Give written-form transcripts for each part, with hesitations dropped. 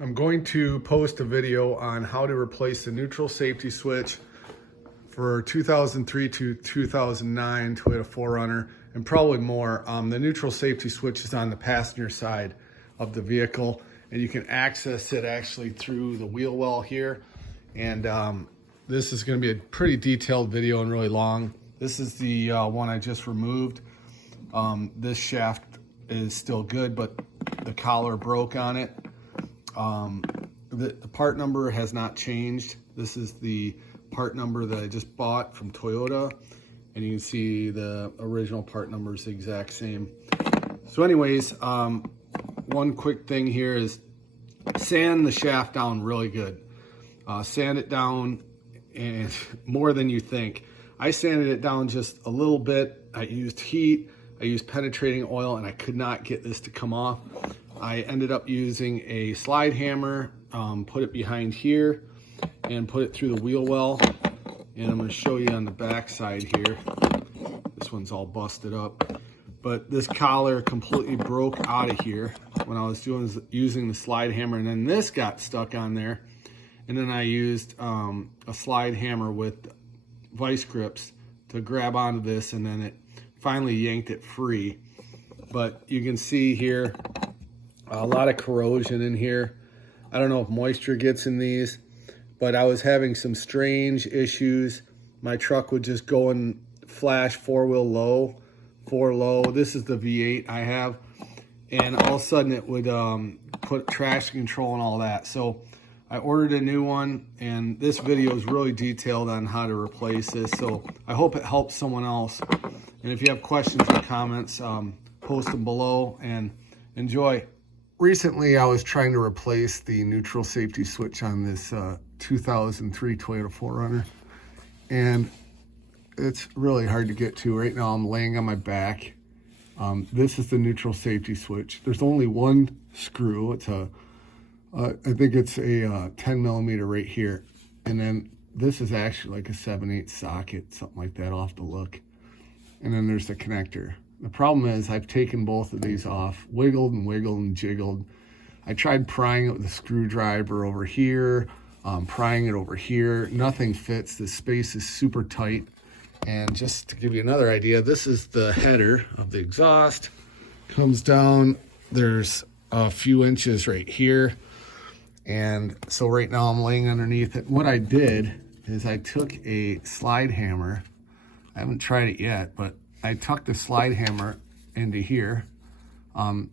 I'm going to post a video on how to replace the neutral safety switch for 2003 to 2009 Toyota 4Runner and probably more. The neutral safety switch is on the passenger side of the vehicle, and you can access it actually through the wheel well here. And this is going to be a pretty detailed video and really long. This is the one I just removed. This shaft is still good, but the collar broke on it. The part number has not changed. This is the part number that I just bought from Toyota, and you can see the original part number is the exact same. So anyways, one quick thing here is sand the shaft down really good. Sand it down and more than you think. I sanded it down just a little bit. I used heat, I used penetrating oil, and I could not get this to come off. I ended up using a slide hammer, put it behind here and put it through the wheel well. And I'm going to show you on the back side here. This one's all busted up, but this collar completely broke out of here when I was using the slide hammer, and then this got stuck on there. And then I used a slide hammer with vice grips to grab onto this, and then it finally yanked it free. But you can see here a lot of corrosion in here. I don't know if moisture gets in these, but I was having some strange issues. My truck would just go and flash four low. This is the V8 I have, and all of a sudden it would put traction control and all that. So I ordered a new one, and this video is really detailed on how to replace this. So I hope it helps someone else. And if you have questions or comments, post them below and enjoy. Recently, I was trying to replace the neutral safety switch on this 2003 Toyota 4Runner, and it's really hard to get to. Right now, I'm laying on my back. This is the neutral safety switch. There's only one screw. It's I think it's a 10 millimeter right here, and then this is actually like a 7/8 socket, something like that. I'll have to look. And then there's the connector. The problem is I've taken both of these off, wiggled and jiggled. I tried prying it with a screwdriver over here, prying it over here. Nothing fits. The space is super tight. And just to give you another idea, this is the header of the exhaust. Comes down, there's a few inches right here. And so right now I'm laying underneath it. What I did is I took a slide hammer. I haven't tried it yet, but I tucked the slide hammer into here.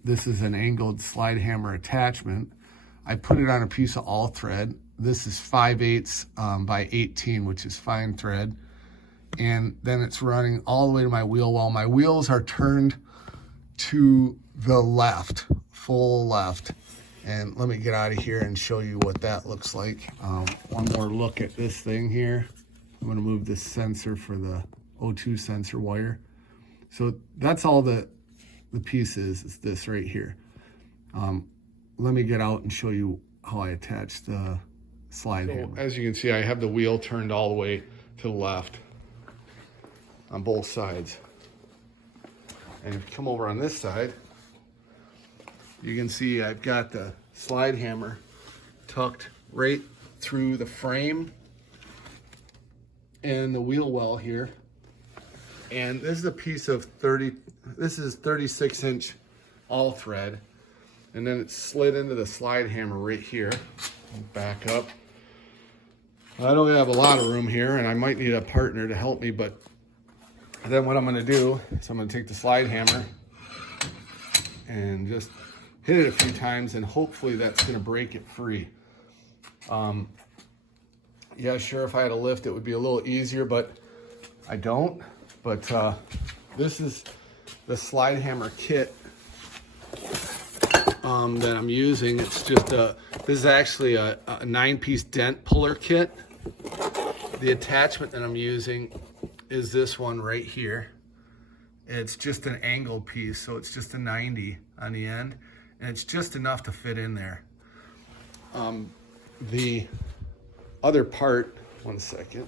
This is an angled slide hammer attachment. I put it on a piece of all thread. This is 5/8 by 18, which is fine thread. And then it's running all the way to my wheel well. My wheels are turned to the left, full left. And let me get out of here and show you what that looks like. One more look at this thing here. I'm gonna move this sensor for the O2 sensor wire. So that's all the piece is this right here. Let me get out and show you how I attach the slide hammer. As you can see, I have the wheel turned all the way to the left on both sides. And if you come over on this side, you can see I've got the slide hammer tucked right through the frame and the wheel well here. And this is a piece of 36-inch all thread. And then it's slid into the slide hammer right here. Back up. I don't have a lot of room here, and I might need a partner to help me, but then what I'm gonna do is I'm gonna take the slide hammer and just hit it a few times, and hopefully that's gonna break it free. Yeah, sure, if I had a lift, it would be a little easier, but I don't. But this is the slide hammer kit that I'm using. It's just this is actually a 9-piece dent puller kit. The attachment that I'm using is this one right here. It's just an angled piece, so it's just a 90 on the end, and it's just enough to fit in there. The other part, one second.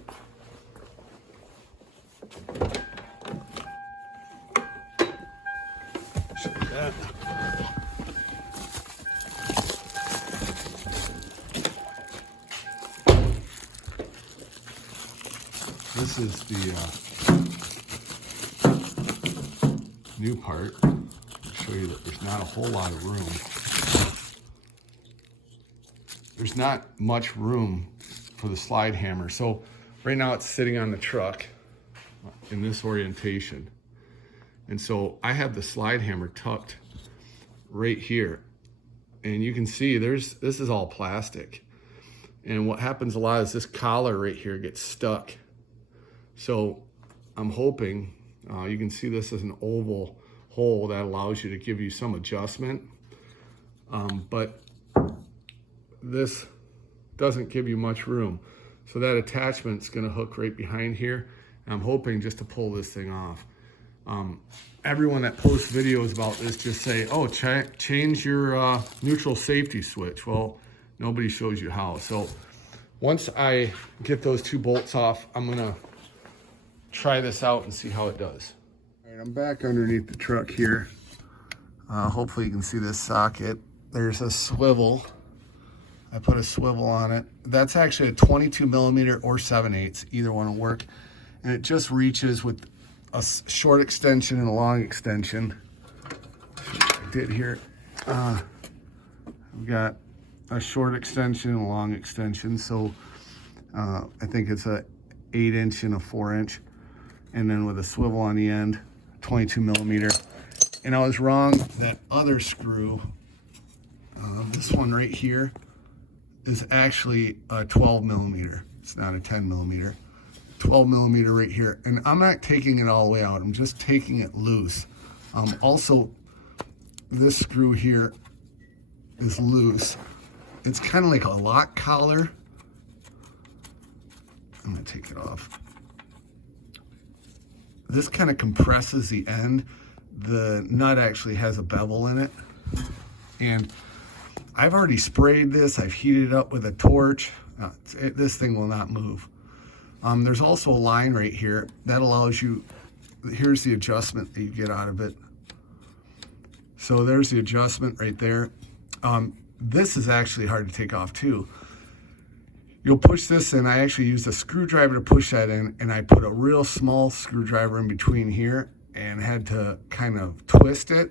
Show you that. this is the new part. I'll show you that there's not a whole lot of room. There's not much room for the slide hammer. So right now it's sitting on the truck in this orientation. And so I have the slide hammer tucked right here. And you can see this is all plastic. And what happens a lot is this collar right here gets stuck. So I'm hoping, you can see this as an oval hole that allows you to give you some adjustment. But this doesn't give you much room. So that attachment's gonna hook right behind here. And I'm hoping just to pull this thing off. Everyone that posts videos about this just say, oh, change your neutral safety switch. Well, nobody shows you how. So once I get those two bolts off, I'm gonna try this out and see how it does. All right, I'm back underneath the truck here. Hopefully you can see this socket. There's a swivel. I put a swivel on it. That's actually a 22 millimeter or 7/8, either one will work. And it just reaches with a short extension and a long extension. I did here. We've got a short extension and a long extension. So I think it's a 8-inch and a 4-inch. And then with a swivel on the end, 22 millimeter. And I was wrong, that other screw, this one right here, is actually a 12 millimeter. It's not a 10 millimeter. 12 millimeter right here. And I'm not taking it all the way out. I'm just taking it loose. Also, this screw here is loose. It's kind of like a lock collar. I'm gonna take it off. This kind of compresses the end. The nut actually has a bevel in it. And I've already sprayed this. I've heated it up with a torch. This thing will not move. There's also a line right here that allows you, here's the adjustment that you get out of it. So there's the adjustment right there. This is actually hard to take off too. You'll push this in. I actually used a screwdriver to push that in, and I put a real small screwdriver in between here and had to kind of twist it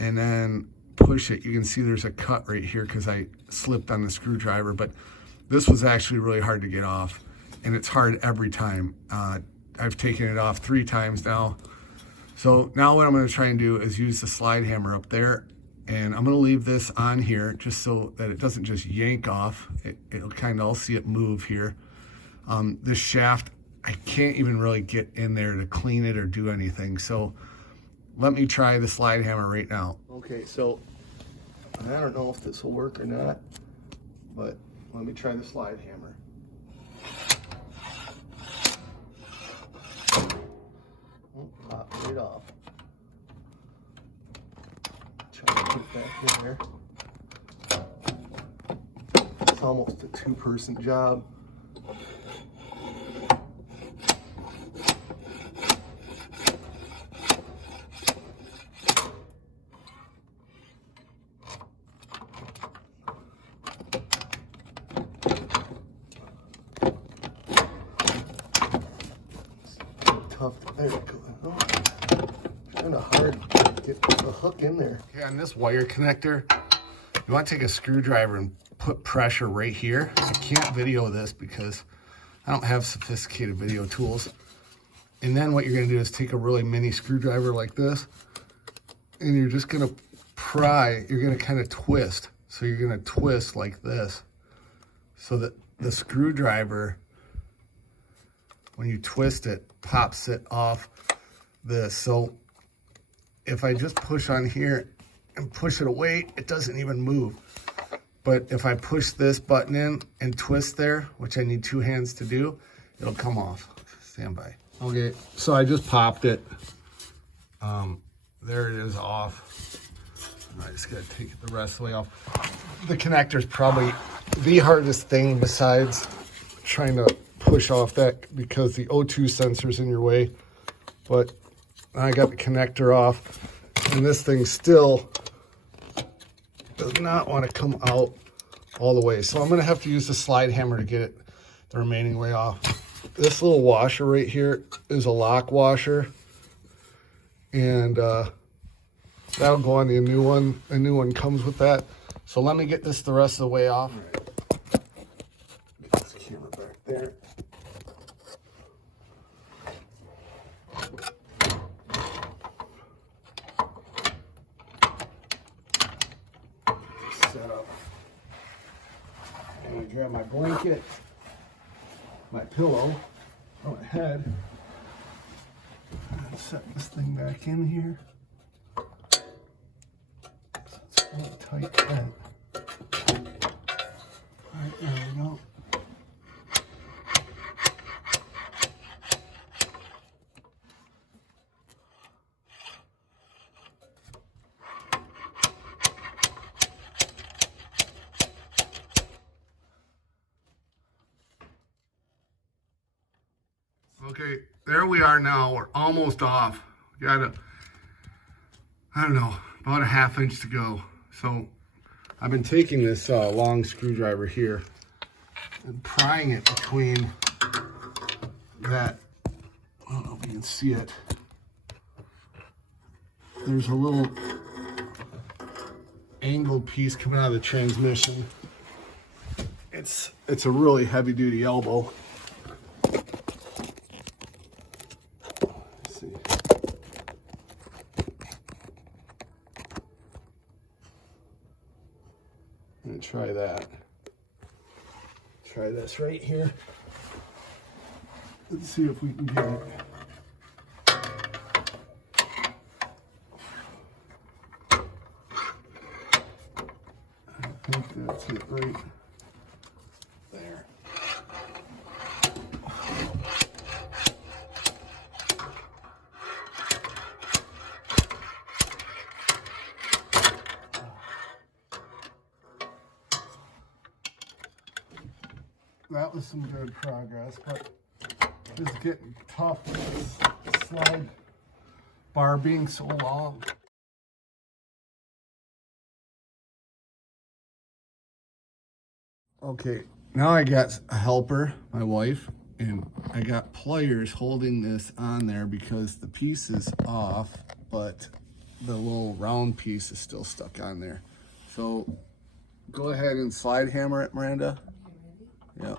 and then push it. You can see there's a cut right here because I slipped on the screwdriver, but this was actually really hard to get off, and it's hard every time. I've taken it off 3 times now. So now what I'm going to try and do is use the slide hammer up there, and I'm going to leave this on here just so that it doesn't just yank off. It'll kind of, I'll see it move here. This shaft, I can't even really get in there to clean it or do anything. So let me try the slide hammer right now. Okay, so I don't know if this will work or not, but let me try the slide hammer. Pop right off. Try to put it back in there. It's almost a 2-person job. Tough. There we go. Oh, kind of hard to get the hook in there. Okay, on this wire connector, you want to take a screwdriver and put pressure right here. I can't video this because I don't have sophisticated video tools. And then what you're going to do is take a really mini screwdriver like this, and you're just going to pry. You're going to kind of twist. So you're going to twist like this so that the screwdriver, when you twist it, pops it off this. So if I just push on here and push it away, it doesn't even move. But if I push this button in and twist there, which I need 2 hands to do, it'll come off. Stand by. Okay, so I just popped it. There it is off. I just gotta take it the rest of the way off. The connector is probably the hardest thing besides trying to push off that because the O2 sensor's in your way. But I got the connector off, and this thing still does not want to come out all the way. So I'm going to have to use the slide hammer to get it the remaining way off. this little washer right here is a lock washer, and that'll go on the new one. A new one comes with that. So let me get this the rest of the way off. Get this camera back there. Set up. I'm gonna grab my blanket, my pillow on my head, and set this thing back in here. So it's a little tight fit. Alright, there we go. Okay, there we are now. We're almost off. We got I don't know, about a ½ inch to go. So I've been taking this long screwdriver here and prying it between that, I don't know if you can see it. There's a little angled piece coming out of the transmission. It's a really heavy duty elbow. Let's see. I'm gonna try that. Try this right here. Let's see if we can get it. I think that's it right there. That was some good progress, but it's getting tough with this slide bar being so long. Okay, now I got a helper, my wife, and I got pliers holding this on there because the piece is off, but the little round piece is still stuck on there. So go ahead and slide hammer it, Miranda. Yeah.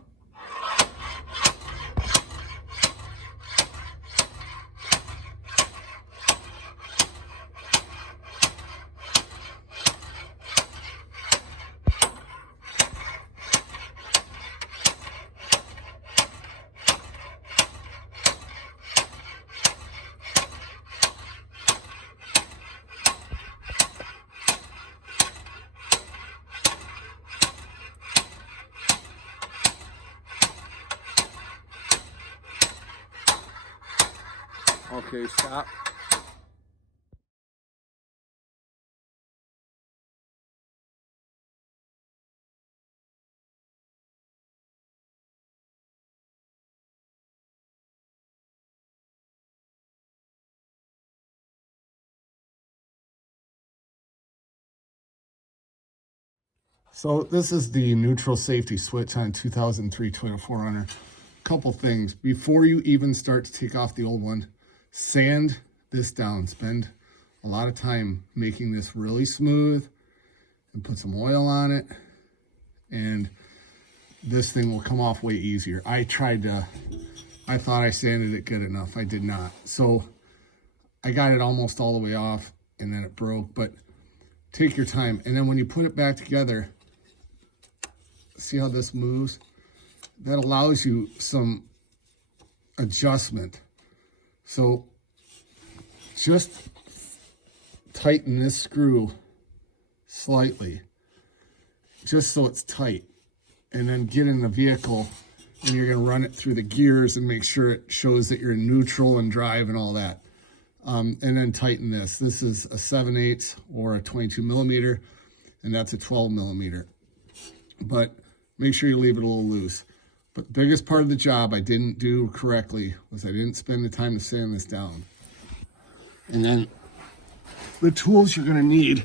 Okay, stop. So this is the neutral safety switch on 2003 Toyota 4Runner. Couple things. Before you even start to take off the old one, sand this down. Spend a lot of time making this really smooth and put some oil on it. And this thing will come off way easier. I thought I sanded it good enough. I did not. So I got it almost all the way off and then it broke, but take your time. And then when you put it back together, see how this moves? That allows you some adjustment. So just tighten this screw slightly, just so it's tight. And then get in the vehicle and you're gonna run it through the gears and make sure it shows that you're in neutral and drive and all that. And then tighten this. This is a 7/8 or a 22 millimeter, and that's a 12 millimeter. But make sure you leave it a little loose. But the biggest part of the job I didn't do correctly was I didn't spend the time to sand this down. And then the tools you're gonna need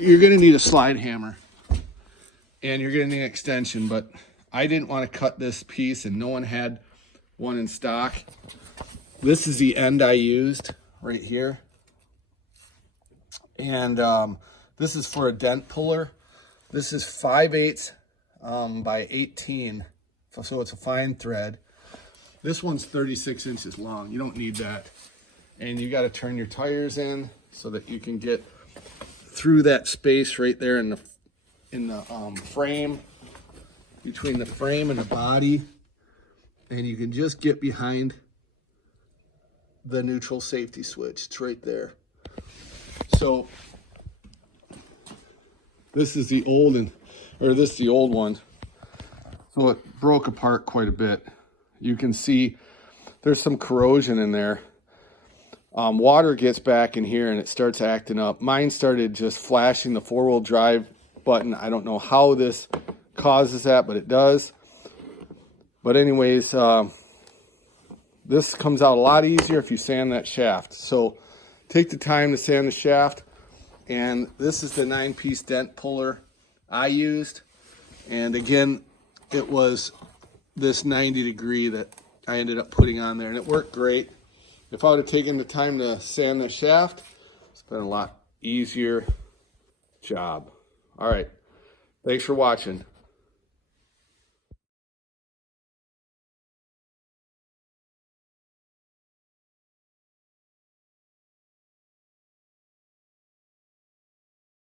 a slide hammer and you're gonna need an extension, but I didn't want to cut this piece and no one had one in stock. This is the end I used right here. And this is for a dent puller. This is 5/8 by 18, so it's a fine thread. This one's 36 inches long. You don't need that. And you got to turn your tires in so that you can get through that space right there in the frame, between the frame and the body, and you can just get behind the neutral safety switch. It's right there. So this is the old this is the old one. So it broke apart quite a bit. You can see there's some corrosion in there. Water gets back in here and it starts acting up. Mine started just flashing the 4-wheel drive button. I don't know how this causes that, but it does. But anyways, this comes out a lot easier if you sand that shaft. So take the time to sand the shaft. And this is the 9-piece dent puller I used. And again, it was this 90-degree that I ended up putting on there, and it worked great. If I would have taken the time to sand the shaft, it's been a lot easier job. All right, thanks for watching.